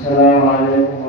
السلام عليكم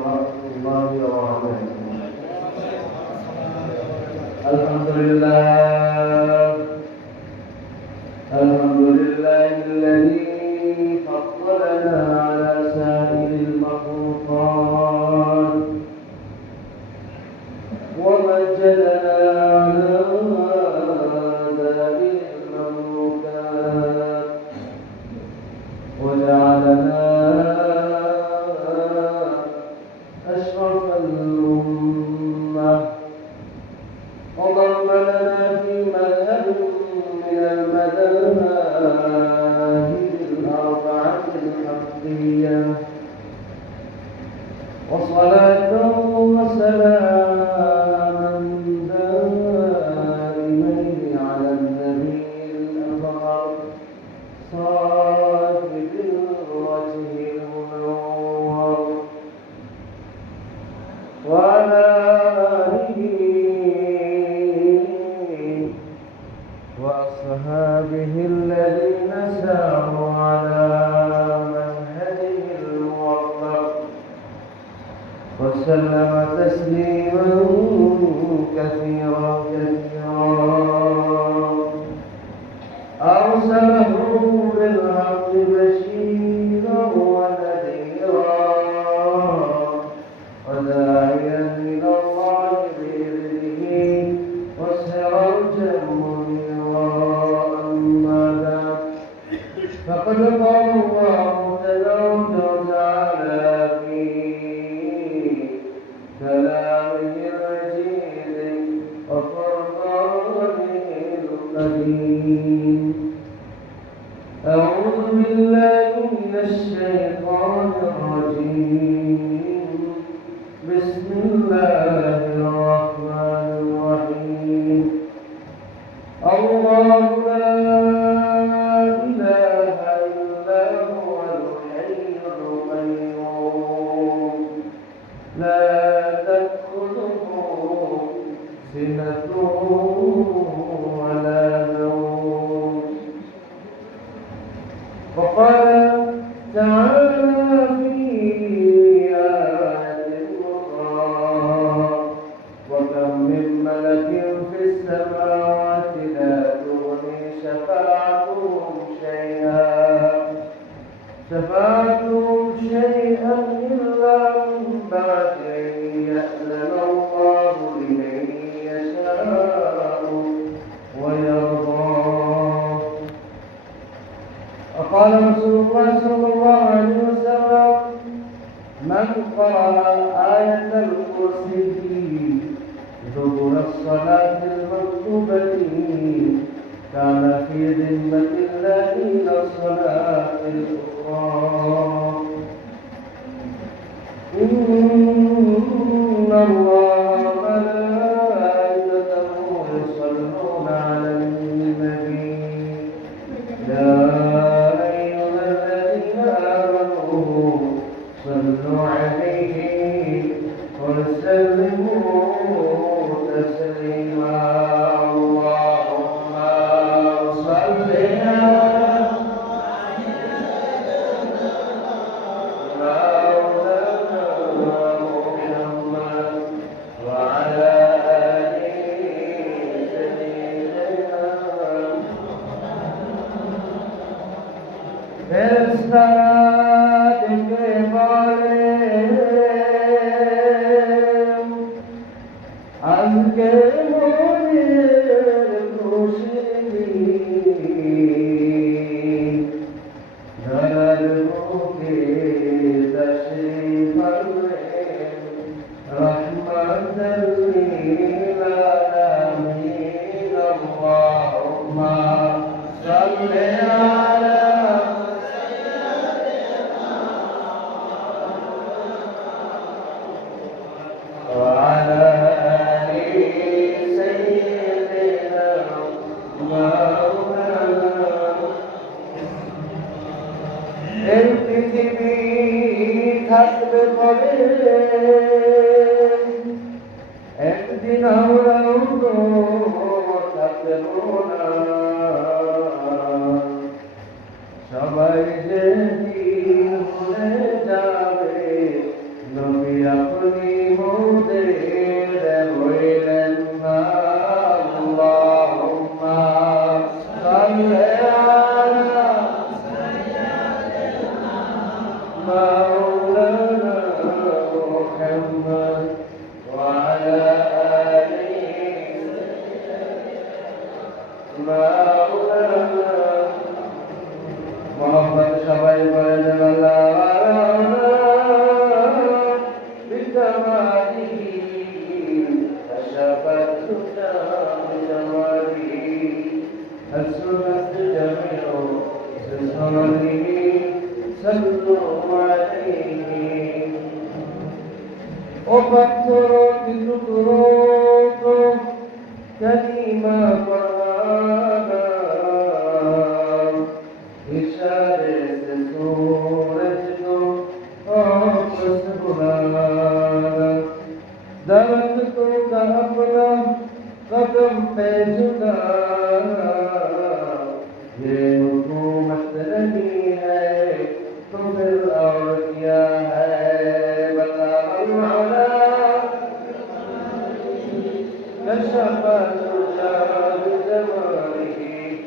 كشف الرجال بجماله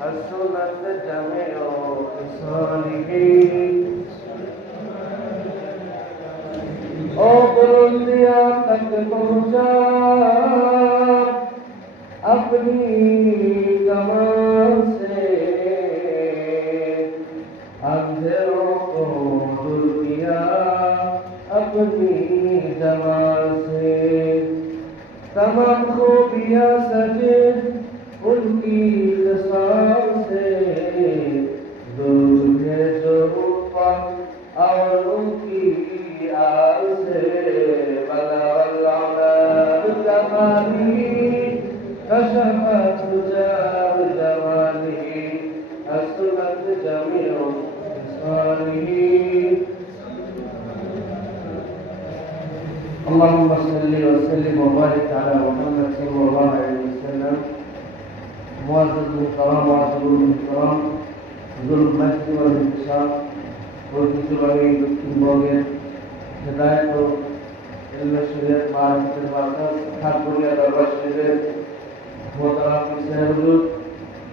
حسنت جميع خصاله او بلندیا تک پہنچا اپنی اللهم صل وسلم وبارك على محمد صلى الله عليه وسلم معزز الكرام وعزز الكرام حضور المسجد والانتشار ঐতিহ্যবাহী দক্ষিণবঙ্গের হেদায়ত ও এলমে শরীয়ত মারাফতের বার্তা ঠাকুরিয়া দরবার শরীফের মোহতারাম সাহেব হুজুর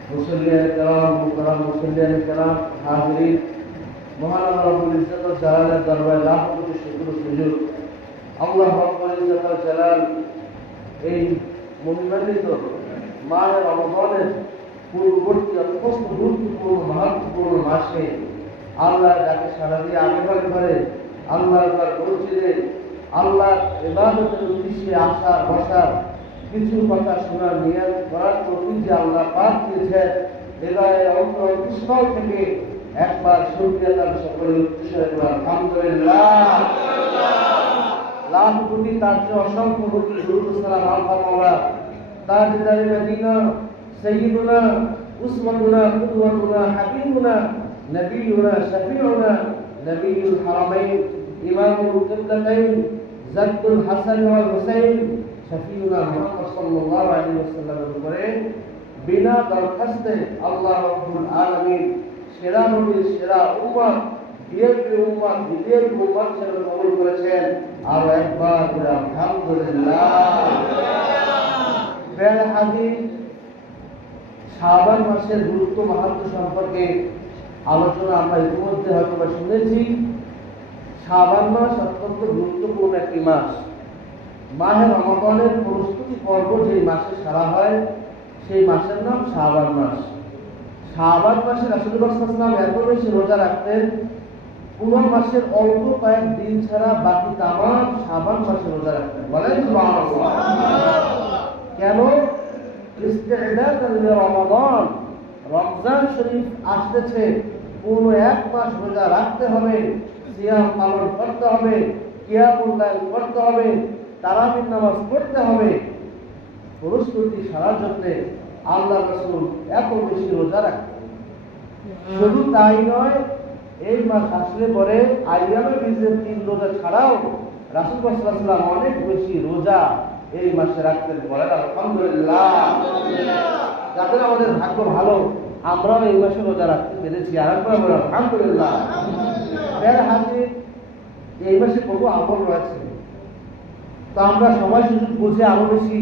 মুসল্লিয়ান কালাম মুকরাম মুসল্লিয়ান কালাম হাজিরিন মহান আল্লাহ রাব্বুল ইজ্জত ও জালালের দরবারে লাখ কোটি শুকর ও সুজুদ আল্লাহ জালাল এই মহিমান্বিত মাহে রমজানের পূর্ববর্তী অত্যন্ত গুরুত্বপূর্ণ মহত্বপূর্ণ মাসে আল্লাহ যাকে সারা দিয়ে আগেভাগ করে, আল্লাহর ঘর মসজিদে আল্লাহর ইবাদতের উদ্দেশ্যে আসার, বসার কিছু কথা শোনার নিয়ত করার প্রতি যে আল্লাহ পাক দিয়েছেন হৃদয়ের অন্তঃস্থল থেকে একবার শুকরিয়া তার সকলে বলা আলহামদুলিল্লাহ। লাখ কোটি তার চেয়ে অসংখ্য কোটি সালাম আল্লাহ মাওলা তার দিদারে মদিনা সাইয়্যিদুনা উসওয়াতুনা কুদওয়াতুনা, হাবিবুনা নবিয়ুনা শফিউনা নবিয়ুল হারামাইন ইমামুল কিবলাতাইন জাদ্দুল হাসান ওয়াল হুসাইন, শফিউনা মুহাম্মদ সাল্লাল্লাহু আলাইহি ওয়াসাল্লামের উপরে বিনা দরখাস্তে আল্লাহ রাব্বুল আলামিন সেরা নবীর সেরা উম্মত মাসের গুরুত্ব সম্পর্কে আলোচনা আমরা শুনেছি। শাবান মাস অত্যন্ত গুরুত্বপূর্ণ একটি মাস। মাহে রমাদানের প্রস্তুতি পর্ব যে মাসে সারা হয়, সেই মাসের নাম শাবান মাস। শাবান মাসে রাসুলুল্লাহ এত বেশি রোজা রাখতেন পুরো মাসের অল্প কয়েক দিন ছাড়া বাকি তামাম শাবান মাসে রোজা রাখতেন বলেন। কেন? রমাদান, রমজান শরীফ আসতেছে, পুরো এক মাস রোজা রাখতে হবে, সিয়াম পালন করতে হবে, কিয়ামুল লাইল করতে হবে, তারাবির নামাজ পড়তে হবে। প্রস্তুতি সারার জন্য আল্লাহ রসুল এত বেশি রোজা রাখতেন। শুধু তাই নয় এই মাস আসলে পরে আইয়ামে বীজের তিন রোজা ছাড়াও রাসুল অনেক বেশি রোজা এই মাসে রাখতেন বলেন আলহামদুলিল্লাহ। যাদের আমাদের ভাগ্য ভালো আমরাও এই মাসে রোজা রাখতে পেরেছি। আর একবার আলহামদুলিল্লাহ। ফের হাজির এই মাসে বহু আমল রয়েছে। তো আমরা সবাই সুযোগ বুঝে আরও বেশি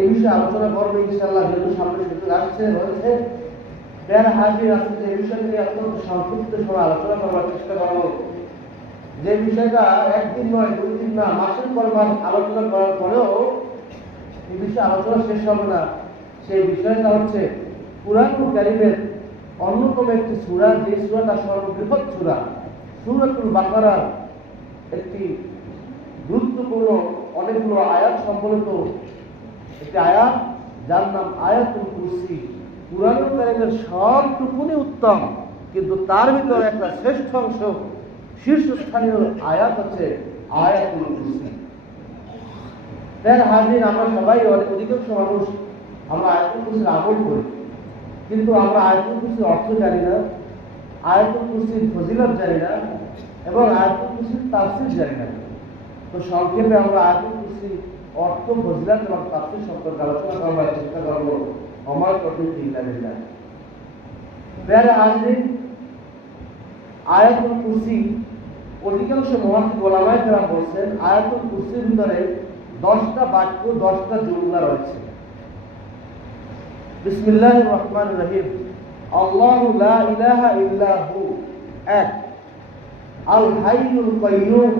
এই বিষয়ে আলোচনা করব ইনশাল্লাহ যেহেতু সামনে সুযোগ আসছে রয়েছে। বের হাজির আসছে এই বিষয় নিয়ে অত্যন্ত সংক্ষিপ্ত সময় আলোচনা করার চেষ্টা করব যে বিষয়টা একদিন নয়, দুই দিন না, মাসের পর মাস আলোচনা করার পরেও এই বিষয়ে আলোচনা শেষ হবে না। সেই বিষয়টা হচ্ছে পুরাণ কারিমের অন্যতম একটি সূরা, যে সূরাটা সর্ববৃহৎ সূরা, সূরাতুল বাকারার একটি গুরুত্বপূর্ণ অনেকগুলো আয়াত সম্বলিত একটি আয়াত, যার নাম আয়াতুল কুরসি। পুরাণুল কারিমের সবটুকুনি উত্তম, কিন্তু তার ভিতরে একটা শ্রেষ্ঠ অংশ, শীর্ষস্থানীয় আয়াত হচ্ছে আয়াতুল কুরসি। তার হাজির আমরা সবাই অধিকাংশ মানুষ আমরা আয়াতুল কুরসির আমল করি, কিন্তু আমরা আয়াতুল কুরসির অর্থ জানি না, আয়াতুল কুরসির ফজিলত জানি না, এবং আয়াতুল কুরসির তাফসির জানি না। তো সংক্ষেপে আমরা আয়াতুল কুরসির অর্থ, ফজিলত এবং তাফসির সম্পর্কে আলোচনা করবার চেষ্টা করব। আমার কঠিন চিন্তা দিল্লা প্যারা হাজির আয়াতুল কুরসি অধিকাংশ মহাত্ম গোলামায় যারা বলছেন, আয়াতুল কুরসির ভিতরে দশটা বাক্য, দশটা জুমলা রয়েছে। বিসমিল্লাহ রহমান রহিম। আল্লাহ লা ইলাহা ইল্লা হু, এক। আল হাইয়ুল কাইয়ুম,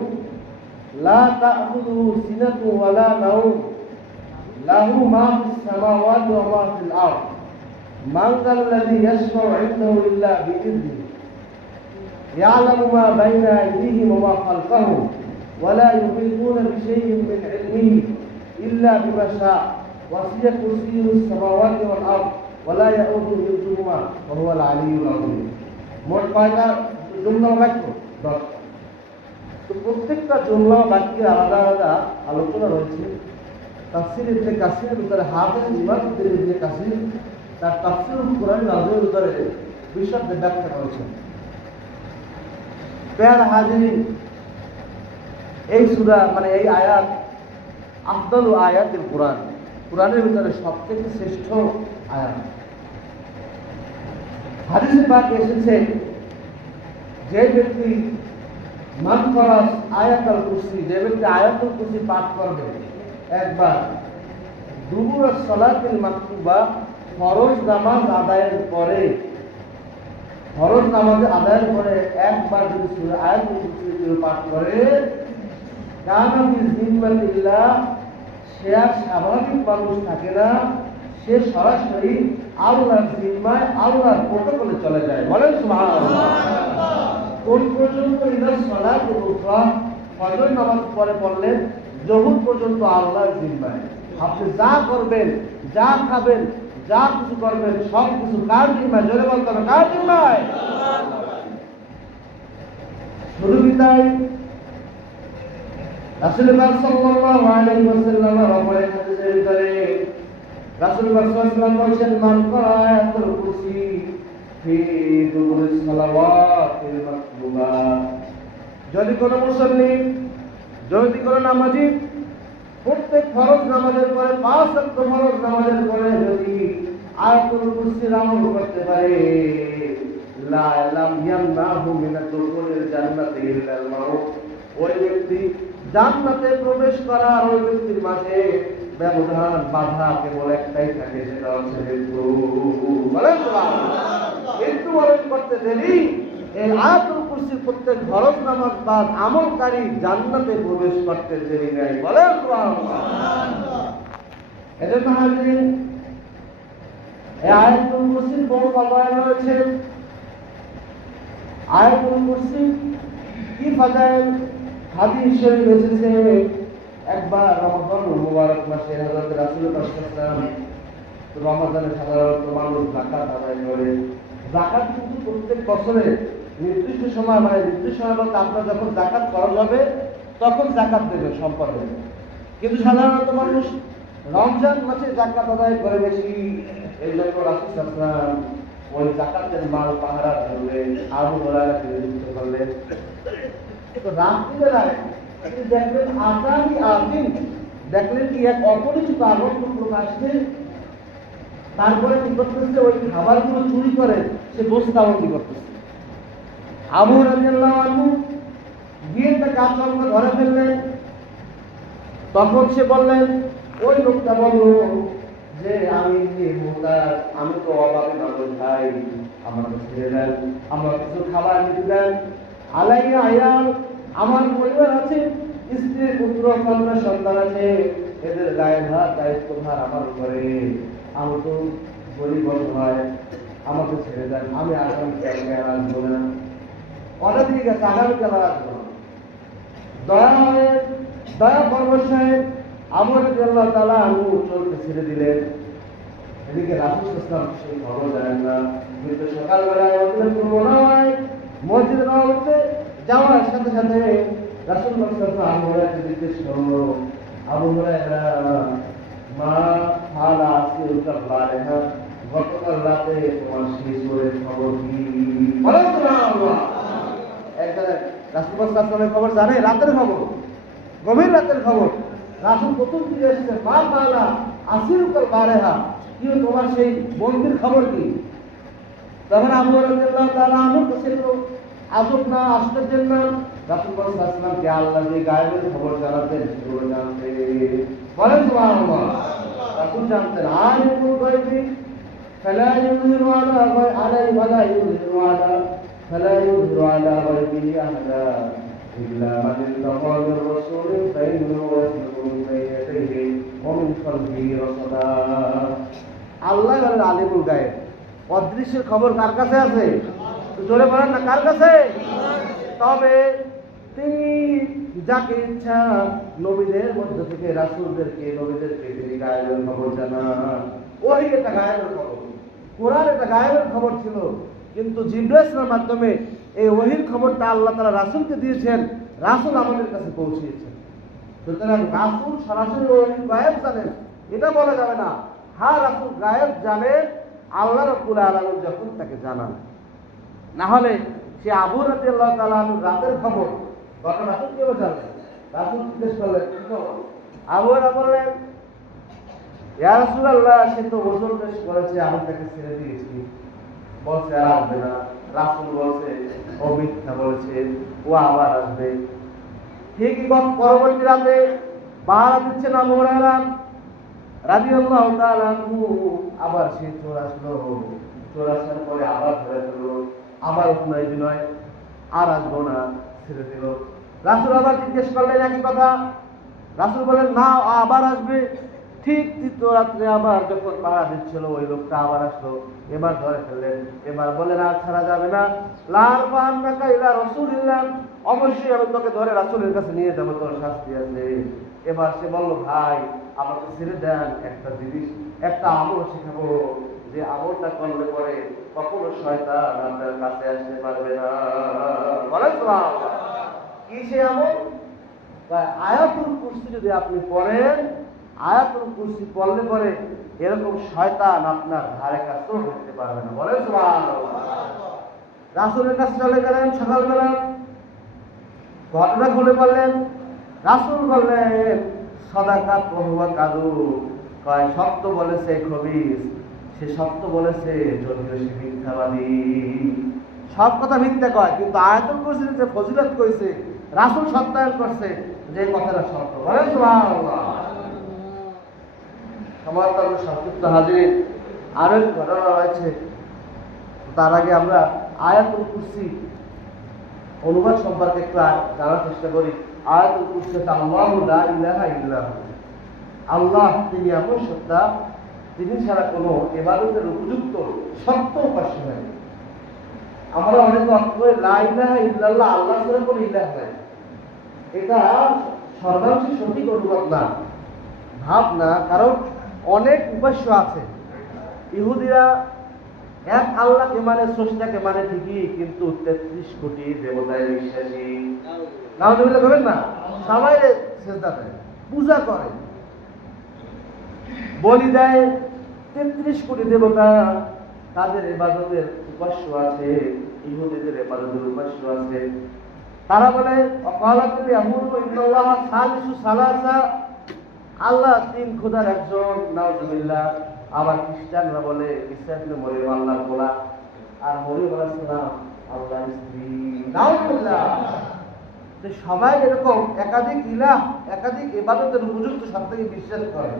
লা তাখুযুহু সিনাতু ওয়া লা নাওম। له ما في السماوات وما في الأرض. من ذا الذي يشفع عنده إلا بإذنه. يعلم ما بين أيديهم وما خلفهم ولا يحيطون بشيء من علمه إلا بما شاء. وصية كرسيه السماوات والأرض ولا يعود حفظهما وهو العلي العظيم. মোট কয়টা জুমলা বাক্য দশটা তো প্রত্যেকটা জুমলা বাক্যের আলাদা আলাদা আলোচনা রয়েছে। তাফসির ইবনে কাসিরের ভিতরে হাফেজ ইমাম ইবনে কাসির তার তাফসির কোরআন নাজমের ভিতরে বিশদ ব্যাখ্যা করেছেন। পেয়ার হাজির এই সুরা মানে এই আয়াত আফদল আয়াতের কোরআন, কোরআনের ভিতরে সবথেকে শ্রেষ্ঠ আয়াত। হাদিসে পাক এসেছে, যে ব্যক্তি মান ফরাস আয়াতাল যে ব্যক্তি আয়াতুল পাঠ করবে একবার। দুবুর সলাতিল মাকতুবা ফরজ নামাজ আদায়ের পরে ফরজ নামাজ আদায়ের পরে একবার যদি সূরা কেউ পাঠ করে সে আর স্বাভাবিক মানুষ থাকে না সে সরাসরি আল্লাহর জিম্মায় আল্লাহর প্রোটোকলে চলে যায়। বলেন কোন পর্যন্ত সলাত উখরা ফজর নামাজ পরে পড়লেন জহুর পর্যন্ত আল্লাহর জিম্মায় আপনি যা করবেন, যা খাবেন, যা কিছু করবেন, সব কিছু কার জিম্মায়? জোরে বলতে হবে, কার জিম্মায়? শুধু বিদায় সাল্লাল্লাহু আলাইহি ওয়াসাল্লামের অপরে হাদিসের ভিতরে সাল্লাল্লাহু বলেছেন, মান করা আয়াতুল কুরসি, ফি সালাওয়াতিল মাকতুবা। যদি কোনো মুসল্লি যদি কোনো নামাজি প্রত্যেক ফরজ নামাজের পরে, পাঁচ ওয়াক্ত ফরজ নামাজের পরে যদি আয়াতুল কুরসির আমল করতে পারে ওই ব্যক্তি জান্নাতে প্রবেশ করার ওই ব্যক্তির মাঝে ব্যবধান, বাধা কেবল একটাই থাকে, সেটা হচ্ছে মৃত্যু করতে দেরি? এই আয়াতুল কুরসির প্রত্যেক ফরজ নামাজ বাদ আমলকারী জান্নাতে প্রবেশ করতে দেরি নাই। বলেন এজন্য হাজির, এই আয়াতুল কুরসির বড় ফজাইল রয়েছে। আয়াতুল কুরসি কি ফজাইল হাদিস শরীফ এসেছে একবার রমাদান মুবারক মাসে রমাদানে সাধারণত মানুষ যাকাত আদায় করে। যাকাত কিন্তু প্রত্যেক বছরে নির্দিষ্ট সময় মানে নির্দিষ্ট সময় বলতে আপনার যখন জাকাত খরচ হবে, তখন জাকাত দেবে সম্পর্কে কিন্তু সাধারণত মানুষ রমজান মাসে জাকাত আদায় করে বেশি। এই জন্য রাসূল সাল্লাল্লাহু ওই জাকাতের মাল পাহারা ধরলে আবু হরাইরাকে নিযুক্ত করলেন। তো রাত্রিবেলায় দেখবেন আগামী আদিন দেখলেন কি এক অপরিচিত আগন্ত আসছে, তারপরে কি করতেছে? ওই খাবারগুলো চুরি করে, সে বস্তাবন্দি করতেছে। আবু আনহু গিয়ে তাকে আচরণকে ধরে ফেললেন। তখন সে বললেন, ওই লোকটা বলল যে, আমি যে আমি তো অভাবে মানুষ ভাই। আমাকে ছেড়ে দেন, আমার কিছু খাবার দিতে দেন। আলাইয়া আয়াল, আমার পরিবার আছে, স্ত্রী, পুত্র কন্যা সন্তান আছে। এদের গায়ে ভাত দায়িত্ব ভার আমার উপরে। আমি তো গরিব হয় আমাকে ছেড়ে দেন। আমি আগামী আর আসব না। অর্ডার দিয়ে গেছে আগামীকাল আসব। দয়া হয়ে দয়া পরবশায় আমর আল্লাহ তালা আনু চোরকে ছেড়ে দিলেন। এদিকে রাসুল ইসলাম সেই খবর জানেন না। কিন্তু সকালবেলায় কোনো মনে হয় মসজিদ নবতে যাওয়ার সাথে সাথে রাসুল ইসলাম আবু হুরায়রাকে জিজ্ঞেস করল। হুরায়রা, মা হালা আসি উল্টা বারেহা গতকাল রাতে তোমার সেই চোরের খবর কি? সুবহানাল্লাহ একজনের রাসুল আসলামের খবর জানে, রাতের খবর। গভীর রাতের খবর। রাসুল প্রথম ফিরে এসেছে, মা পালা আসির উপর বারেহা? কিন্তু তোমার সেই বন্দির খবর কি? তখন আবু আল্লাহ তালা আমার কাছে আজব না, আশ্চর্যের না? রাসুল আসলামকে আল্লাহ যে গায়েবের খবর জানাতেন সেগুলো জানতে বলেন তোমার রাসুল জানতেন আর কোন গয়বি ফেলা ইউজির ওয়ালা আলাই ওয়ালা ইউজির فلا يظهر على غيبه أحدا إلا من ارتضى من رسول فإنه يسلك من بين يديه ومن خلفه رصدا আল্লাহ বলেন আলিমুল গায়েব অদৃশ্যের খবর কার কাছে আছে তো জোরে বলেন না কার কাছে তবে তিনি যাকে ইচ্ছা নবীদের মধ্য থেকে রাসূলদেরকে নবীদেরকে তিনি গায়েবের খবর জানান ওই এটা গায়েবের খবর কোরআন এটা গায়েবের খবর ছিল কিন্তু জিব্রাইসের মাধ্যমে এই ওহির খবরটা আল্লাহ তারা রাসুলকে দিয়েছেন, রাসূল আমাদের কাছে পৌঁছিয়েছেন। সুতরাং রাসুল সরাসরি ওই গায়েব জানেন, এটা বলা যাবে না। হা রাসূল গায়েব জানেন, আল্লাহ রাব্বুল আলামিন যখন তাকে জানান। না হলে সে আবু রাতে তাআলা আনহুর রাতের খবর তখন রাসূল কেউ জানলেন? রাসূল জিজ্ঞেস করলেন, কি খবর? আবু হরায়রা বললেন, ইয়া রাসূলুল্লাহ, সে তো ওজন বেশ করেছে, আমি তাকে ছেড়ে দিয়েছি। বলছে, আর আসবে না। রাসুল বলছে, ও মিথ্যা বলেছে, ও আবার আসবে। ঠিকই পরবর্তী রাতে পাহারা দিচ্ছেন আবু হুরায়রা? রাদিয়াল্লাহু তাআলা আবার সে চোর আসলো। চোর আসার পরে আবার ধরে ফেলল আবার উঠনাই বিনয় আর আসব না, ছেড়ে দিল। রাসূল আবার জিজ্ঞেস করলেন একই কথা। রাসূল বলেন না আবার আসবে। ঠিক তৃতীয় রাত্রে আবার যখন পাহারা দিচ্ছিল, ওই লোকটা আবার আসলো। এবার ধরে ফেললেন, এবার বলেন আর ছাড়া যাবে না। লার পান না কাইলা রসুলিল্লাহ। অবশ্যই আমি তোকে ধরে রাসূলের কাছে নিয়ে যাব, তোর শাস্তি আছে। এবার সে বলল, ভাই, আমাকে ছেড়ে দেন একটা জিনিস, একটা আমল শেখাবো। যে আমলটা করলে পরে কখনো শয়তান আপনার কাছে আসতে পারবে না। বলেন কি সে আমল? আয়াতুল কুরসি যদি আপনি পড়েন আয়াতুল কুরসি পড়লে পরে এরকম শয়তান আপনার ধারে করতে পারবে না। সুবহানাল্লাহ। রাসূলের কাছে চলে গেলেন সকালবেলা ঘটনা খুলে বললেন, রাসূল বললেন বহুয়া কাদু। কয়, সত্য বলেছে খবিস সে সত্য বলেছে, যদিও সে মিথ্যাবাদী। সব কথা মিথ্যা কয়, কিন্তু আয়াতুল কুরসির যে ফজিলত কইছে, রাসূল সত্যায়ন করছে, যে কথাটা সত্য। বলেন সুবহানাল্লাহ। আমার তো সংক্ষিপ্ত হাজির আরও একটি ঘটনা রয়েছে। তার আগে আমরা আয়াতুল অনুবাদ সম্পর্কে একটু জানার চেষ্টা করি। আয়াতুল আল্লাহু ইল্লাহু। আল্লাহ তিনি এমন সত্তা, তিনি ছাড়া কোনো এবাদতের উপযুক্ত সত্য উপাস্য নাই। আমরা অনেক অর্থ করে ইল্লাল্লাহ, আল্লাহ ছাড়া কোনো ইলাহ নাই। এটা সর্বাংশে সঠিক অনুবাদ না। ভাব না কারণ অনেক উপাস্য আছে। ইহুদিরা এক আল্লাহকে মানে স্রষ্টাকে মানে ঠিকই, কিন্তু তেত্রিশ কোটি দেবতায় বিশ্বাসী। না, সবাই চেষ্টা পূজা করে। বলি দেয়, তেত্রিশ কোটি দেবতা তাদের এবাদতের উপাস্য আছে, ইহুদিদের এবাদতের উপাস্য আছে। তারা বলে, অকালাতুল ইয়াহুদু ইন্নাল্লাহ সালিসু সালাসা আল্লাহ তিন খোদার একজন, নাউজুবিল্লাহ। আবার খ্রিস্টানরা বলে ইসরাফিল মরিয়ম আল্লাহর গোলা। আর মরিয়ম আলাইহিস সালাম, আল্লাহর স্ত্রী। নাউজুবিল্লাহ। সবাই এরকম একাধিক ইলাহ, একাধিক ইবাদতের উপযুক্ত সত্তাকে বিশ্বাস করে।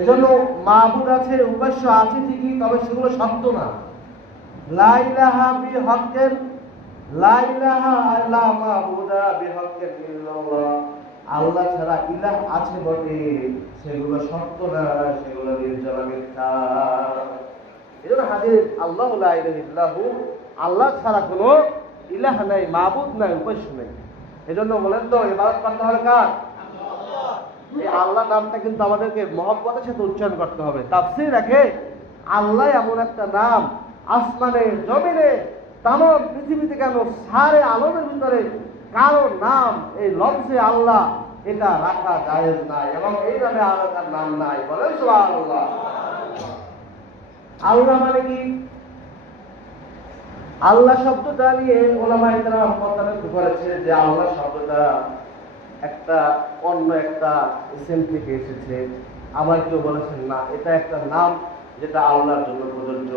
এজন্য মাহবুদ আছে, উপাস্য আছে ঠিকই, তবে সেগুলো সত্য না। লাইলাহা বি হকের লাইলাহা আল্লাহ মাহবুদা বি হকের ইল্লাল্লাহ। আল্লাহ ছাড়া ইলাহ আছে বটে। সেগুলো সত্য না, সেগুলো নির্জলা মিথ্যা। এজন্য হাদিস, আল্লাহ ইল্লাহু, আল্লাহ ছাড়া কোনো ইলাহ নাই মাহবুদ নাই, উপাস্য নাই। এজন্য বলেন তো, ইবাদত করতে হবে কার? এই আল্লাহ নামটা কিন্তু আমাদেরকে মহব্বতের সাথে উচ্চারণ করতে হবে। তাফসির রাখে আল্লাহ এমন একটা নাম, আসমানে, জমিনে তাম পৃথিবীতে কেন সারে আলমের ভিতরে কারও নাম, এই লফজে আল্লাহ, এটা রাখা জায়েজ নাই এবং এই নামে আল্লাহর নাম নাই। বলেন সুবহানাল্লাহ। আল্লাহ মানে কি? আল্লাহ শব্দটা নিয়ে ওলামা মতামত করেছে যে আল্লাহ শব্দটা একটা অন্য একটা ইসেম থেকে এসেছে। আবার কেউ বলেছেন, না, এটা একটা নাম যেটা আল্লাহর জন্য প্রযোজ্য।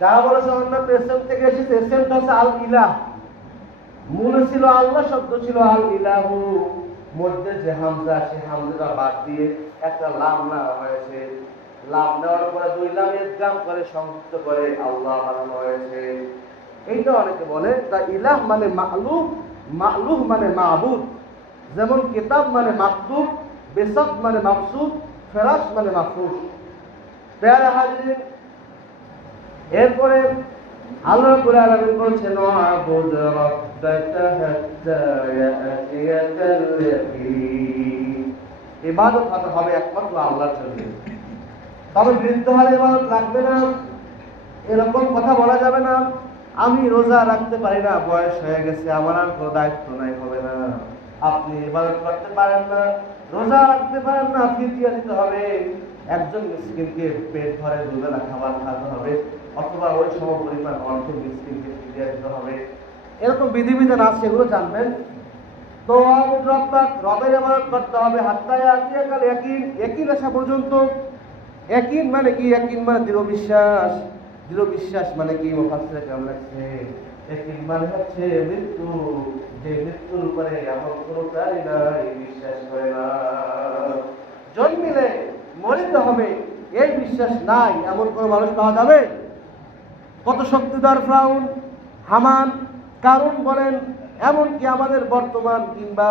যারা বলেছে অন্য একটা থেকে এসেছে এসএমটা হচ্ছে আল ইলাহ মূলে ছিল আল্লাহ, শব্দ ছিল আল ইলাহু। মধ্যে যে হামজা সে হামজাটা বাদ দিয়ে একটা লাম না হয়েছে। লাম নেওয়ার পরে দুই লাম ইদগাম করে, সংযুক্ত করে আল্লাহ বানানো হয়েছে। এইটা অনেকে বলে তা ইলাহ মানে মালুহ মালুহ মানে মাহবুদ যেমন কিতাব মানে মাকতুব বেসাত মানে মাকসুদ ফেরাস মানে মাফরুস পেয়ারা হাজির। এরপরে আল্লাহ রাব্বুল আলামিন বলছেন রাব্বাকা হাত্তা ইয়াতিয়াকাল ইয়াকিন। ইবাদত হতে হবে একমাত্র আল্লাহর জন্য। তবে বৃদ্ধ হলে ইবাদত লাগবে না। এরকম কথা বলা যাবে না। আমি রোজা রাখতে পারি না, বয়স হয়ে গেছে, আমার আর কোনো দায়িত্ব নাই, হবে না। আপনি ইবাদত করতে পারেন না, রোজা রাখতে পারেন না ফিদিয়া দিতে হবে। একজন মিসকিনকে পেট ভরে দুবেলা খাবার খাওয়াতে হবে। অথবা ওই সম পরিমাণ অর্থ মিসকিনকে ফিদিয়া দিতে হবে। এরকম বিধিবিধান আছে, সেগুলো জানবেন। তো রব্বাক রবের ইবাদত করতে হবে। হাত্তায় আসিয়া কাল একিন একিন আসা পর্যন্ত। একিন মানে কি? একিন মানে দৃঢ় বিশ্বাস। দৃঢ় বিশ্বাস মানে কি? মুফাসসিরে কেমন লাগছে? একিন মানে হচ্ছে, মৃত্যু। যে মৃত্যুর উপরে এমন কোনো প্রাণী নাই বিশ্বাস করে না। জন্মিলে মরিতে হবে, এই বিশ্বাস নাই। এমন কোনো মানুষ পাওয়া যাবে? কত শক্তিধর ফ্রাউন, হামান কারণ বলেন, এমনকি আমাদের বর্তমান কিংবা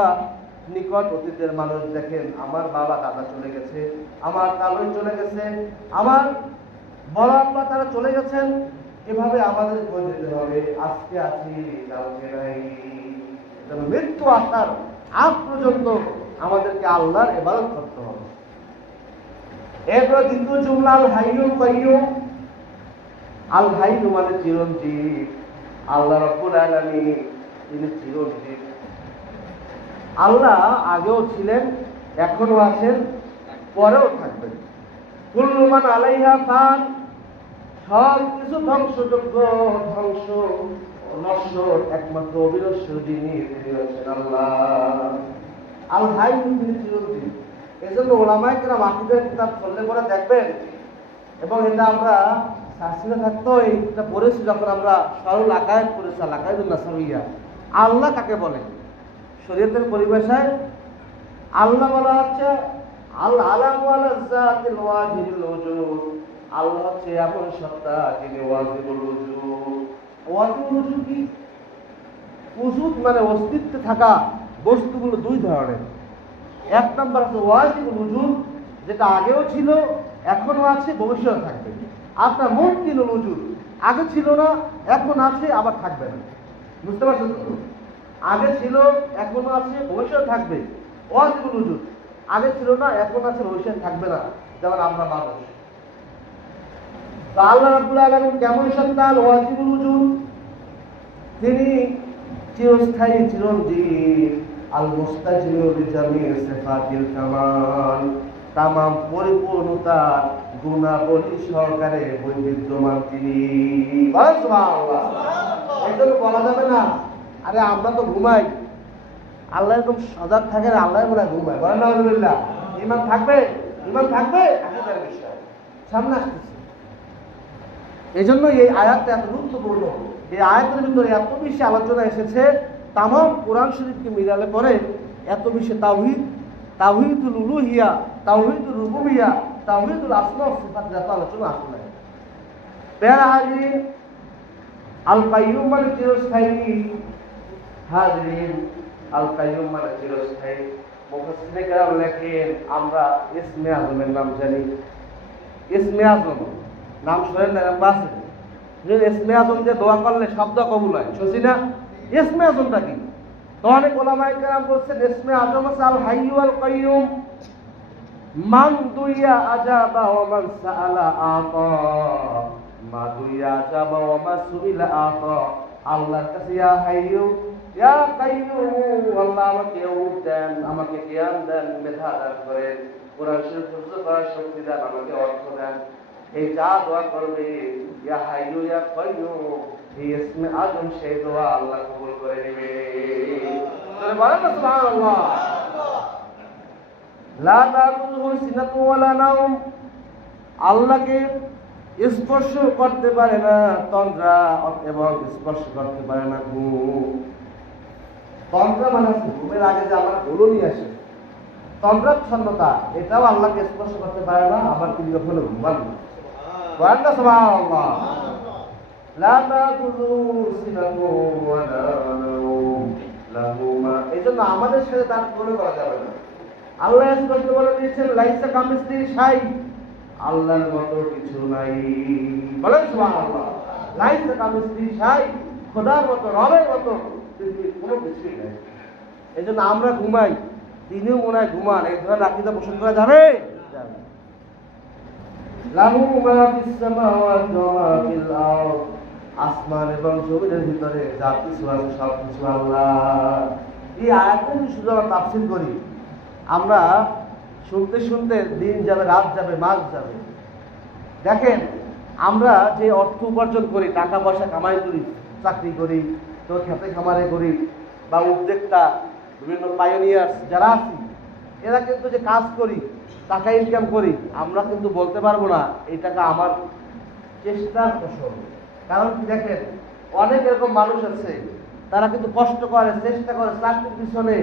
নিকট অতীতের মানুষ দেখেন, আমার বাবা দাদা চলে গেছে, আমার কালোই চলে গেছে, আমার বড় আব্বা তারা চলে গেছেন, এভাবে আমাদের বলে দিতে হবে। আজকে আছি মৃত্যু আসার আজ পর্যন্ত আমাদেরকে আল্লাহর ইবাদত করতে হবে। এরপর দ্বিতীয় জুমলাল হাইয়ুম কাইয়ুম আল হাইয়ুম মানে চিরঞ্জীব, আল্লাহ রব্বুল আলামিন, তিনি চিরঞ্জীব। আল্লাহ আগেও ছিলেন এখনও আছেন, পরেও থাকবেন। কুল্লুমান আলাইহা ফান সব কিছু ধ্বংসযোগ্য, ধ্বংস নশ্বর একমাত্র অবিনশ্বর যিনি, তিনি হচ্ছেন আল্লাহ। আল হাই তিনি চিরঞ্জীব। এই জন্য ওলামায় কেরাম আকিদের কিতাব পড়লে পরে দেখবেন, এবং এটা আমরা শাস্ত্রে থাকতো, এইটা পড়েছি যখন আমরা সরল আকায়ত পড়েছি, আল আকায়দুল্লাহ সরইয়া আল্লাহ কাকে বলে? শরীয়তের পরিভাষায় আল্লাহ বলা হচ্ছে, আল আলাম জাতিল ওয়াজিবুল ওজুদ আল্লাহ হচ্ছে এমন সত্তা, যিনি ওয়াজিবুল ওজুদ ওয়াজিবুল ওজুদ কি? ওজুদ মানে অস্তিত্বে থাকা বস্তুগুলো দুই ধরনের। এক নম্বর আছে ওয়াজিবুল ওজুদ যেটা আগেও ছিল এখনও আছে ভবিষ্যতে থাকবে। আপনার মুমকিন ওজুদ আগে ছিল না, এখন আছে, আবার থাকবে না। বুঝতে পারছেন? আগে ছিল, এখনও আছে ভবিষ্যতে থাকবে। ওয়াজিবুল ওজুদ আগে ছিল না, এখন আছে ভবিষ্যতে থাকবে না। যেমন আমরা মানুষ। আল্লাহ রাব্বুল আলামিন কেমন সন্তান ওয়াজিবুল ওজুদ তিনি চিরস্থায়ী, চিরঞ্জীব। আল মুস্তাজিরু বিজামির সিফাতিল কামাল। তামাম পরিপূর্ণতা গুণাবলী সহকারে বৈবিধ্যমান তিনি। জন্য বলা যাবে না আরে আমরা তো ঘুমাই। আল্লাহ এরকম সজাগ থাকে আর আল্লাহ বলে ঘুমায়। বলেন না আলহামদুলিল্লাহ ইমান থাকবে? ইমান থাকবে? আকিদার বিষয় সামনে আসতেছে। এই জন্য এই আয়াতটা এত গুরুত্বপূর্ণ। এই আয়াতের ভিতরে এত বেশি আলোচনা এসেছে তাম কোরআন শরীফকে মিলালে পরে এত বেশি তাওহিদ তাওহিদুল উলুহিয়া তাওহিদুল রুবুবিয়া, তাওহিদুল আসমা ও সিফাত যত আলোচনা আসলে। হাজির আল কাইয়ুম মানে চিরস্থায়ী। হাজির আল কাইয়ুম মানে চিরস্থায়ী। মুফাসসিরে কেরাম লেখেন, আমরা ইসমে আজমের নাম জানি। ইসমে আজম, নাম শোনেন না বাসে। যে ইসমে আজম যে দোয়া করলে শব্দ কবুল হয়, শুনছি না? ইসমে আজমটা কি? তো অনেক ওলামাই কেরাম বলছেন, ইসমে আজম আছে আল হাইয়ু আল কাইয়ুম মান দুইয়া আজাবা ওয়া মান সাআলা আতা। মা দুইয়া আজাবা ওয়া মা সুইলা আতা। আল্লাহর কাছে, ইয়া হাইয়ু ইয়া কাইয়ুম আল্লাহ আমাকে উঠ আমাকে জ্ঞান দেন, মেধা দান করেন, কোরআন শরীফ মুখস্থ করার শক্তি দেন, আমাকে অর্থ দেন। এই যা দোয়া করবে, ইয়া হাইয়ু ইয়া কাইয়ুম এই ইসমে আজম, সেই দোয়া আল্লাহ কবুল করে নেবে। বলেন সুবহানাল্লাহ। আল্লাহকে স্পর্শ করতে পারে না, তন্দ্রা এবং স্পর্শ করতে পারে না ঘুম। তন্দ্রা মানে ঘুমের আগে যে আমরা ঘুলো নিয়ে আসে। তন্দ্রাচ্ছন্নতা, এটাও আল্লাহকে স্পর্শ করতে পারে না, আবার তিনি কখনো ঘুমান মা এজন্য আমাদের সাথে তার তুলনা করা যাবে না। আল্লাহ স্পষ্ট বলে দিয়েছেন, লাইসা কামিস্ত্রি সাই আল্লাহর মতো কিছু নাই। বলেন সুবহানাল্লাহ। লাইসা কামিস্ত্রি সাই খোদার মতো, রবের কোনো কিছুই নাই। এই জন্য আমরা ঘুমাই, তিনিও মনে হয় ঘুমান, এই ধরনের আকিদা পোষণ করা যাবে? আসমান এবং জমিনের ভিতরে যা কিছু আছে সব কিছু আল্লাহ। এই আয়াতের শুধু আমরা তাফসীর করি আমরা শুনতে শুনতে দিন যাবে, রাত যাবে, মাস যাবে। দেখেন, আমরা যে অর্থ উপার্জন করি, টাকা পয়সা কামাই করি, চাকরি করি, তো খেতে খামারে করি, বা উদ্যোক্তা, বিভিন্ন পাইনিয়ার্স যারা আছি, এরা কিন্তু যে কাজ করি, টাকা ইনকাম করি, আমরা কিন্তু বলতে পারব না, এই টাকা আমার চেষ্টার ফসল। কারণ কি দেখেন, অনেক এরকম মানুষ আছে তারা কিন্তু কষ্ট করে, চেষ্টা করে চাকরির পিছনে।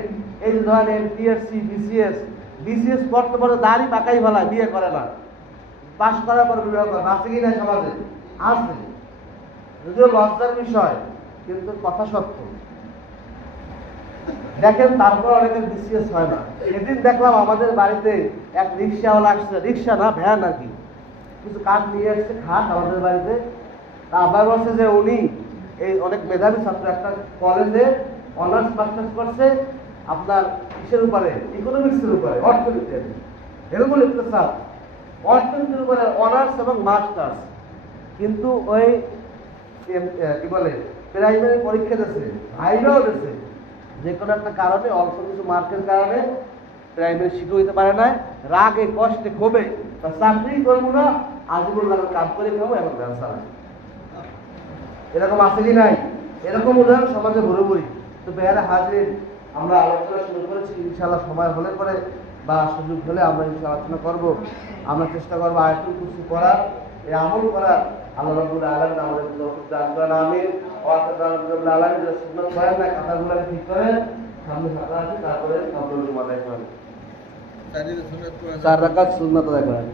এই যে ধরেন টিএসসি বিসিএস বিসিএস পড়তে পড়তে দাড়ি পাকাই ফেলায়, বিয়ে করে না। পাশ করার পর বিবাহ করে আছে কি না সমাজে? আছে। যদিও লজ্জার বিষয়, কিন্তু কথা সত্য। দেখেন, তারপর অনেকের বিসিএস হয় না। সেদিন দেখলাম আমাদের বাড়িতে এক রিক্সাওয়ালা আসছে। রিক্সা না, ভ্যান আর কি। কিছু কাঠ নিয়ে আসছে খাট আমাদের বাড়িতে। তা আবার বলছে যে উনি এই অনেক মেধাবী ছাত্র একটা কলেজে অনার্স মাস্টার্স করছে, আপনার কিসের উপরে? ইকোনমিক্সের উপরে অর্থনীতি লিখতে স্যার অর্থনীতির উপরে অনার্স এবং মাস্টার্স কিন্তু ওই কি বলে প্রাইমারি পরীক্ষা দিয়েছে ভাইরাও দিয়েছে। যে কোনো একটা কারণে, অল্প কিছু মার্কের কারণে প্রাইমারি শিক্ষক হইতে পারে না রাগে, কষ্টে, ক্ষোভে। চাকরি করব না, আজীবন কাজ করে খাব এবং ব্যবসা রাখব এরকম কি নাই। এরকম উদাহরণ সমাজে ভরে তো বেহারে হাজির আমরা আলোচনা শুরু করেছি, ইনশাআল্লাহ সময় হলে পরে বা সুযোগ হলে আমরা ইনশাআল্লাহ আলোচনা করব। আমরা চেষ্টা করব আয়তুল কুরসি করার। এই আমল করার। আল্লাহ রাব্বুল আলামিন আমাদের দান করেন, আমিন। ওয়া রাব্বুল আলামিন যে সুন্নাত করেন না, কথাগুলো ঠিক করেন সামনে ফাঁকা আছে, তারপরে জমা দেয় করেন চার সুন্নাত আদায় করেন